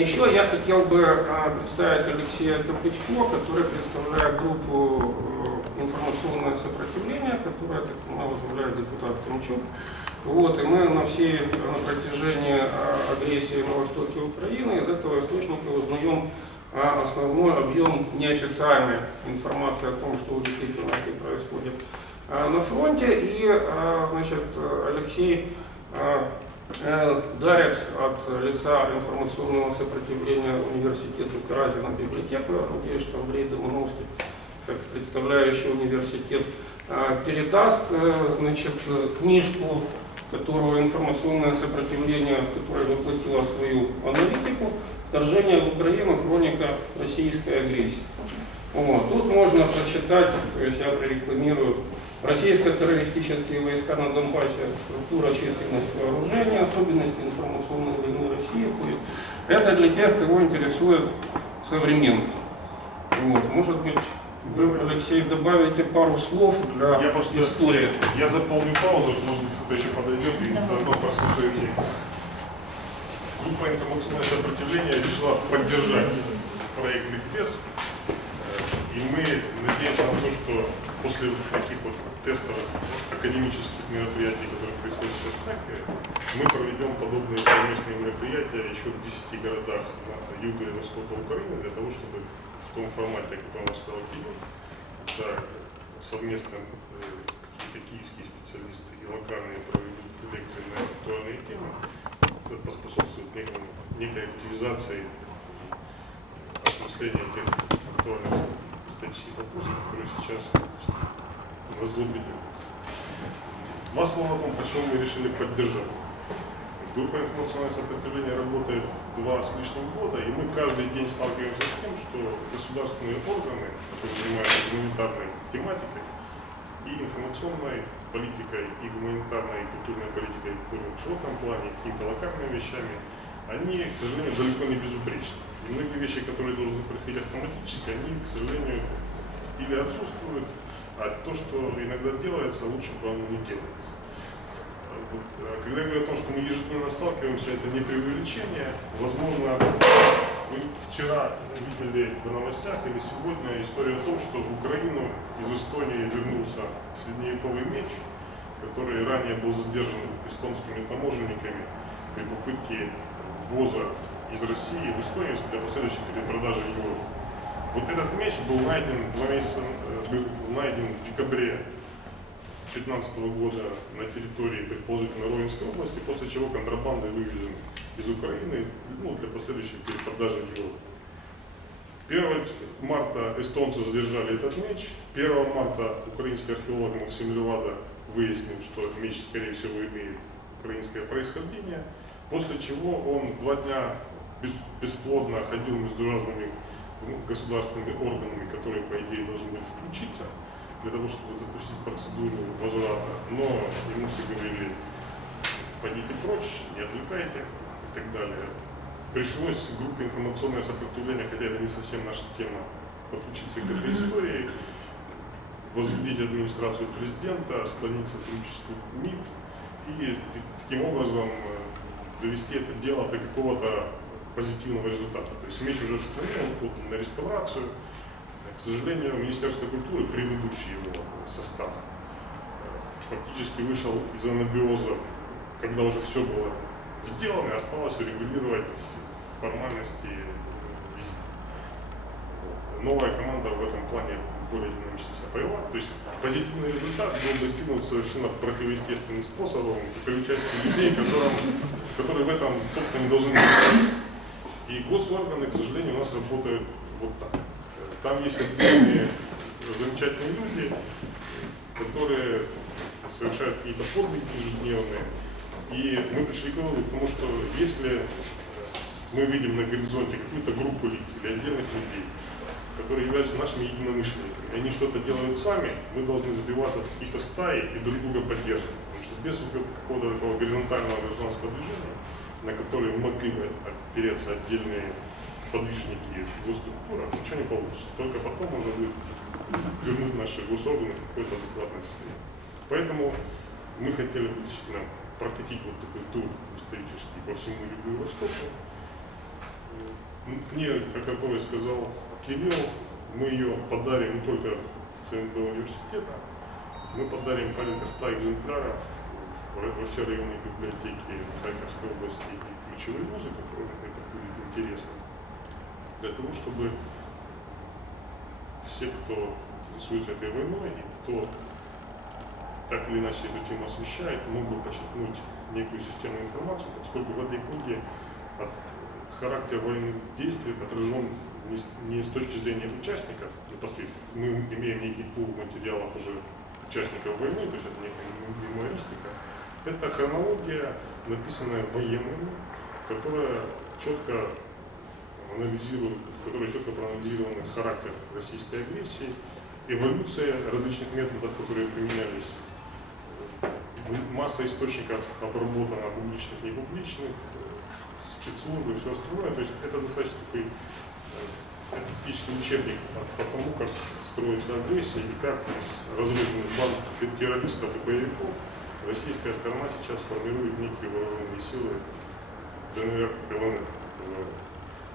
Еще я хотел бы а, представить Алексея Копытько, который представляет группу э, информационное сопротивление, которое, так возглавляет депутат Тимчук. Вот, и мы на всей на протяжении а, агрессии на востоке Украины из этого источника узнаем а, основной объем неофициальной информации о том, что в действительности происходит а, на фронте. И, значит, Алексей э, дарит от лица информационного сопротивления университету Каразина библиотеку. Я надеюсь, что Андрей Домановский, как представляющий университет, а, передаст э, значит, книжку, которую информационное сопротивление, в которой воплотило свою аналитику, «Вторжение в Украину. Хроника российской агрессии». Вот. Тут можно прочитать, то есть я прорекламирую Российско-террористические войска на Донбассе, структура, численность вооружения, особенности информационной войны России. То есть это для тех, кого интересует современность. Вот. Может быть, вы, Алексей, добавите пару слов для Я просто- истории. Я заполню паузу, может быть кто-то еще подойдет и заодно прослушает лекцию. Группа информационное сопротивление решила поддержать проект Ликбез. Э, И мы надеемся на то, что после вот таких вот тестовых академических мероприятий, которые происходят сейчас в Харькове, мы проведем подобные совместные мероприятия еще в 10 городах на юге и востока Украины для того, чтобы в том формате, о котором сказал Кирилл, да, совместно э, какие-то киевские специалисты и локальные проведут лекции на актуальные темы, это поспособствует некой активизации осмысления тех актуальных исторических вопросов, которые сейчас возглавлены. Два слова о том, почему мы решили поддержать. Группа информационное сопротивление работает два с лишним года, и мы каждый день сталкиваемся с тем, что государственные органы, которые занимаются гуманитарной тематикой, и информационной политикой, и гуманитарной, и культурной политикой в более широком плане, какими-то локальными вещами, они, к сожалению, далеко не безупречны. И многие вещи, которые должны происходить автоматически, они, к сожалению, или отсутствуют, а то, что иногда делается, лучше бы оно не делается. Вот, э, Когда я говорю о том, что мы ежедневно сталкиваемся, это не преувеличение. Возможно, вы вчера видели в новостях или сегодня историю о том, что в Украину из Эстонии вернулся средневековый меч, который ранее был задержан эстонскими таможенниками при попытке ввоза из России в Эстонию для последующей перепродажи Европу. Вот этот меч был найден два месяца, э, был найден в декабре 2015 года на территории, предположительно, Ровенской области, после чего контрабандой вывезен из Украины ну, для последующей перепродажи в Европу. 1 марта эстонцы задержали этот меч. 1 марта украинский археолог Максим Левада выяснил, что меч, скорее всего, имеет украинское происхождение, после чего он два дня бес- бесплодно ходил между разными ну, государственными органами, которые, по идее, должны были включиться для того, чтобы запустить процедуру возврата. Но ему все говорили, пойдите прочь, не отвлекайте и так далее. Пришлось группе информационное сопротивление, хотя это не совсем наша тема, подключиться к этой истории, возбудить администрацию президента, склониться к сотрудничеству МИД и таким образом э, довести это дело до какого-то позитивного результата. То есть меч уже в стране, он подан на реставрацию. К сожалению, Министерство культуры, предыдущий его состав, э, фактически вышел из анабиоза, когда уже все было сделано, и осталось регулировать формальности везде. Вот. Новая команда в этом плане более динамично себя повела. То есть позитивный результат был достигнут совершенно противоестественным способом при участии людей, которым, которые в этом, собственно, не должны быть. И госорганы, к сожалению, у нас работают вот так. Там есть отдельные замечательные люди, которые совершают какие-то подвиги ежедневные. И мы пришли к выводу, потому что если мы видим на горизонте какую-то группу лиц или отдельных людей, которые являются нашими единомышленниками, и они что-то делают сами, мы должны забиваться в какие-то стаи и друг друга поддерживать. Потому что без какого-то такого горизонтального гражданского движения, на которое могли бы опереться отдельные подвижники госструктура, ничего не получится. Только потом можно будет вернуть наши госорганы в какое-то адекватное состояние. Поэтому мы хотели бы действительно прокатить вот такой тур исторический по всему Югу и Востоку. книга, о которой сказал Кирилл, мы ее подарим не только в ЦМБ университета, мы подарим порядка 100 экземпляров во все районные библиотеки Харьковской области и ключевые вузы, которым это будет интересно, для того, чтобы все, кто интересуется этой войной и кто так или иначе эту тему освещает, мог бы подчеркнуть некую системную информацию, поскольку в этой книге характер военных действий отражен не с точки зрения участников непосредственно. Мы имеем некий пул материалов уже участников войны, то есть это некая мемуаристика. Это хронология, написанная военными, которая четко анализирует, в которой четко проанализирован характер российской агрессии, эволюция различных методов, которые применялись, э, масса источников обработана, публичных, непубличных, э, спецслужбы и все остальное. То есть это достаточно такой э, это учебник по, тому, как строится агрессия и как разрозненных банд те- террористов и боевиков российская сторона сейчас формирует некие вооруженные силы ДНР, ЛНР. так называемые.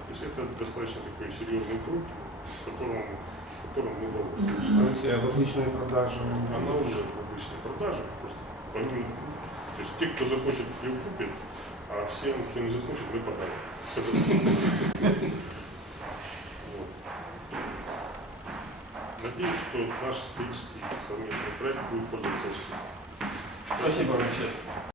То есть это достаточно такой серьезный труд, в котором мы должны. А в обычной продаже? Она уже в обычной продаже, просто помимо, то есть те, кто захочет, ее купит, а всем, кто не захочет, мы подарим. Надеюсь, что наш исторический совместный проект будет пользоваться успехом. Спасибо, Алексей.